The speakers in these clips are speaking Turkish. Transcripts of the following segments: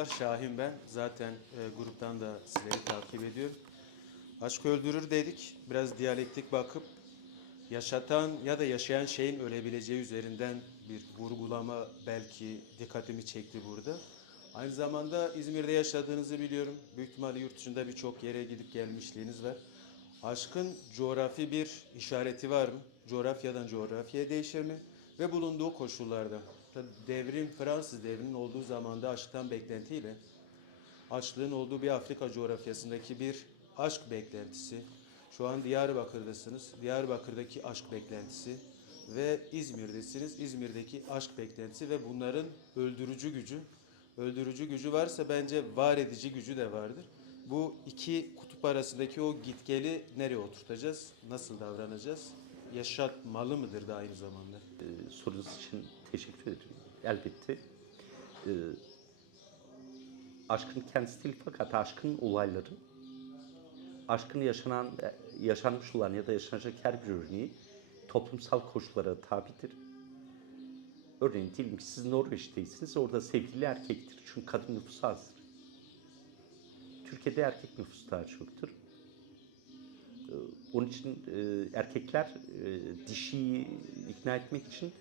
Merhabalar, Şahin ben. Zaten e, gruptan da sizleri takip ediyorum. Aşk öldürür dedik. Biraz diyalektik bakıp yaşatan ya da yaşayan şeyin ölebileceği üzerinden bir vurgulama belki dikkatimi çekti burada. Aynı zamanda İzmir'de yaşadığınızı biliyorum. Büyük ihtimalle yurt dışında birçok yere gidip gelmişliğiniz var. Aşkın coğrafi bir işareti var mı? Coğrafyadan coğrafyaya değişir mi? Ve bulunduğu koşullarda. Devrim, Fransız devrinin olduğu zamanda aşktan beklentiyle açlığın olduğu bir Afrika coğrafyasındaki bir aşk beklentisi. Şu an Diyarbakır'dasınız. Diyarbakır'daki aşk beklentisi ve İzmir'desiniz. İzmir'deki aşk beklentisi ve bunların öldürücü gücü. Öldürücü gücü varsa bence var edici gücü de vardır. Bu iki kutup arasındaki o gitgeli nereye oturtacağız? Nasıl davranacağız? Yaşatmalı mıdır da aynı zamanda? Ee, sorunuz için teşekkür ederim. Elbette. Ee, aşkın kendisi değil fakat aşkın olayları, aşkın yaşanan, yaşanmış olan ya da yaşanacak her bir örneği toplumsal koşullara tabidir. Örneğin diyelim ki siz Norveç'teysiniz, orada sevgili erkektir. Çünkü kadın nüfusu azdır. Türkiye'de erkek nüfusu daha çoktur. Ee, Onun için e, erkekler e, dişiyi ikna etmek için e,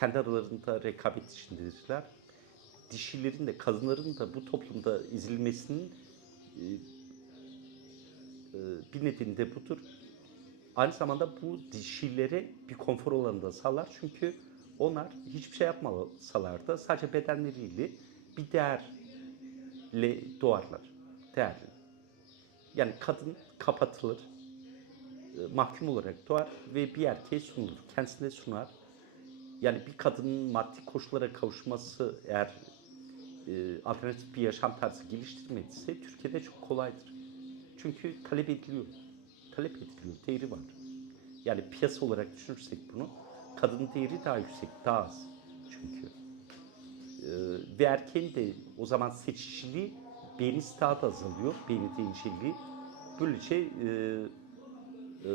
kendi aralarında rekabet içindedirler. Dişilerin de kadınların da bu toplumda ezilmesinin e, e, bir nedeni de budur. Aynı zamanda bu dişilere bir konfor alanı da sağlar. Çünkü onlar hiçbir şey yapmasalar da sadece bedenleriyle bir değerle doğarlar. Değerli. Yani kadın kapatılır, e, mahkum olarak doğar ve bir erkeğe sunulur. Kendisine sunar. Yani bir kadının maddi koşullara kavuşması eğer e, alternatif bir yaşam tarzı geliştirmediyse Türkiye'de çok kolaydır. Çünkü talep ediliyor. Talep ediliyor, değeri var. Yani piyasa olarak düşünürsek bunu, kadının değeri daha yüksek, daha az çünkü. Ee, ve erkeğin de o zaman seçiciliği beyin daha da azalıyor, beyni değişikliği. Böylece e, e,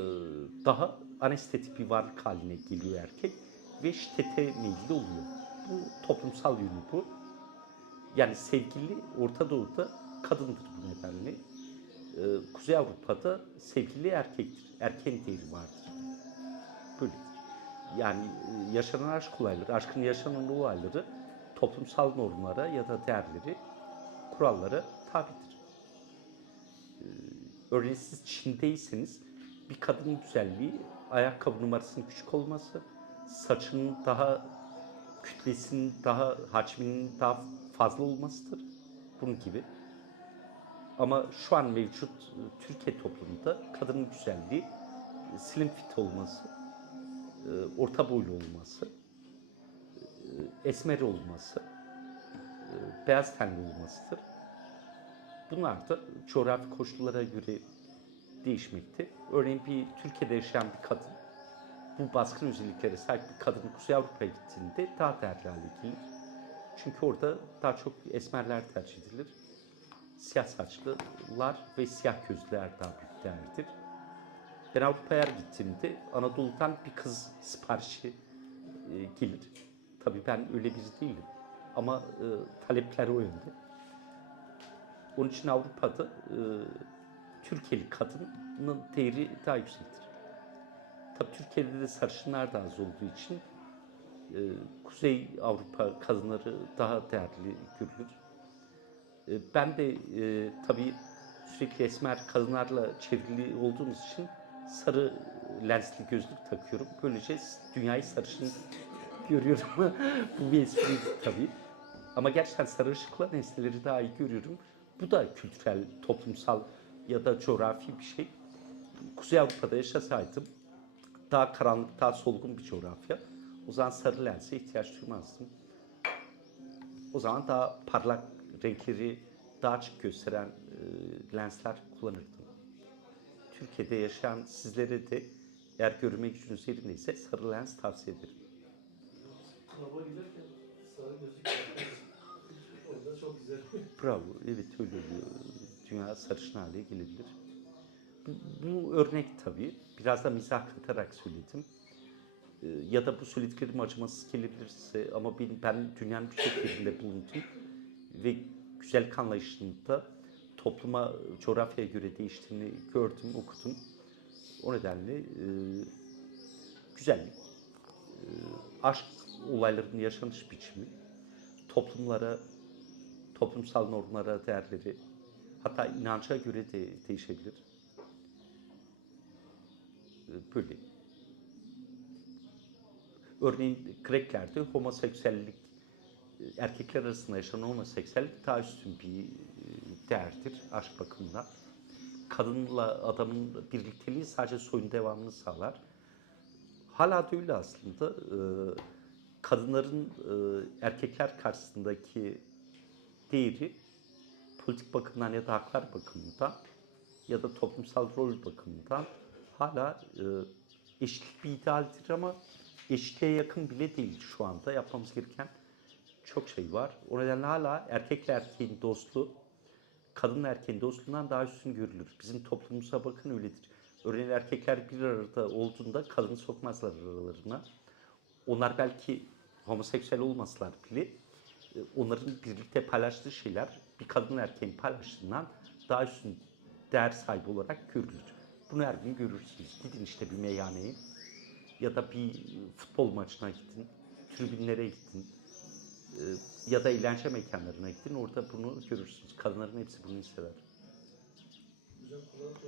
daha anestetik bir varlık haline geliyor erkek ve şiddete meyilli oluyor. Bu toplumsal yönü bu. Yani sevgili Orta Doğu'da kadındır bu nedenle. Ee, Kuzey Avrupa'da sevgili erkektir. Erkeğin değeri vardır. Böyledir. Yani e, yaşanan aşk olayları, aşkın yaşanan olayları toplumsal normlara ya da değerleri, kurallara tabidir. Ee, Örneğin siz Çin'deyseniz bir kadının güzelliği ayakkabı numarasının küçük olması, saçının daha kütlesinin daha hacminin daha fazla olmasıdır. Bunun gibi. Ama şu an mevcut e, Türkiye toplumunda kadının güzelliği e, slim fit olması, e, orta boylu olması, esmer olması, beyaz tenli olmasıdır. Bunlar da coğrafi koşullara göre değişmekte. Örneğin bir Türkiye'de yaşayan bir kadın, bu baskın özelliklere sahip bir kadın Kuzey Avrupa'ya gittiğinde daha değerli hale gelir. Çünkü orada daha çok esmerler tercih edilir. Siyah saçlılar ve siyah gözlüler daha büyük değerlidir. Ben Avrupa'ya gittiğimde Anadolu'dan bir kız siparişi e, gelir. Tabii ben öyle biri değilim. Ama e, talepler o yönde. Onun için Avrupa'da e, Türkiye'li kadının değeri daha yüksektir. Tabii Türkiye'de de sarışınlar da az olduğu için e, Kuzey Avrupa kadınları daha değerli görülür. E, ben de e, tabii sürekli esmer kadınlarla çevrili olduğumuz için sarı lensli gözlük takıyorum. Böylece dünyayı sarışın görüyorum. Bu bir espri tabii. Ama gerçekten sarı ışıkla nesneleri daha iyi görüyorum. Bu da kültürel, toplumsal ya da coğrafi bir şey. Kuzey Avrupa'da yaşasaydım daha karanlık, daha solgun bir coğrafya. O zaman sarı lense ihtiyaç duymazdım. O zaman daha parlak renkleri daha açık gösteren e, lensler kullanırdım. Türkiye'de yaşayan sizlere de eğer görme gücünüz yerindeyse sarı lens tavsiye ederim. Araba giderken sarı gözlük Orada çok güzel. Bravo, evet öyle oluyor. Dünya sarışın hale gelebilir. Bu, örnek tabii. Biraz da mizah katarak söyledim. Ee, ya da bu söylediklerim acımasız gelebilirse ama ben, ben dünyanın birçok yerinde bulundum. ve güzellik anlayışının da topluma, coğrafyaya göre değiştiğini gördüm, okudum. O nedenle e, güzellik, e, aşk olaylarının yaşanış biçimi, toplumlara, toplumsal normlara, değerleri, hatta inanca göre de değişebilir. Böyle. Örneğin Greklerde homoseksüellik, e, erkekler arasında yaşanan homoseksüellik daha üstün bir e, değerdir aşk bakımından. Kadınla adamın birlikteliği sadece soyun devamını sağlar. Hala da öyle aslında. E, Kadınların erkekler karşısındaki değeri politik bakımdan ya da haklar bakımından ya da toplumsal rol bakımından hala e, eşitlik bir idealdir ama eşitliğe yakın bile değil şu anda. Yapmamız gereken çok şey var. O nedenle hala erkekle erkeğin dostluğu kadınla erkeğin dostluğundan daha üstün görülür. Bizim toplumumuza bakın öyledir. Örneğin erkekler bir arada olduğunda kadını sokmazlar aralarına. Onlar belki homoseksüel olmasalar bile e, onların birlikte paylaştığı şeyler bir kadın erkeğin paylaştığından daha üstün değer sahibi olarak görülür. Bunu her gün görürsünüz. Gidin işte bir meyhaneye ya da bir futbol maçına gidin, tribünlere gidin e, ya da eğlence mekanlarına gidin. Orada bunu görürsünüz. Kadınların hepsi bunu sever. Hocam kulak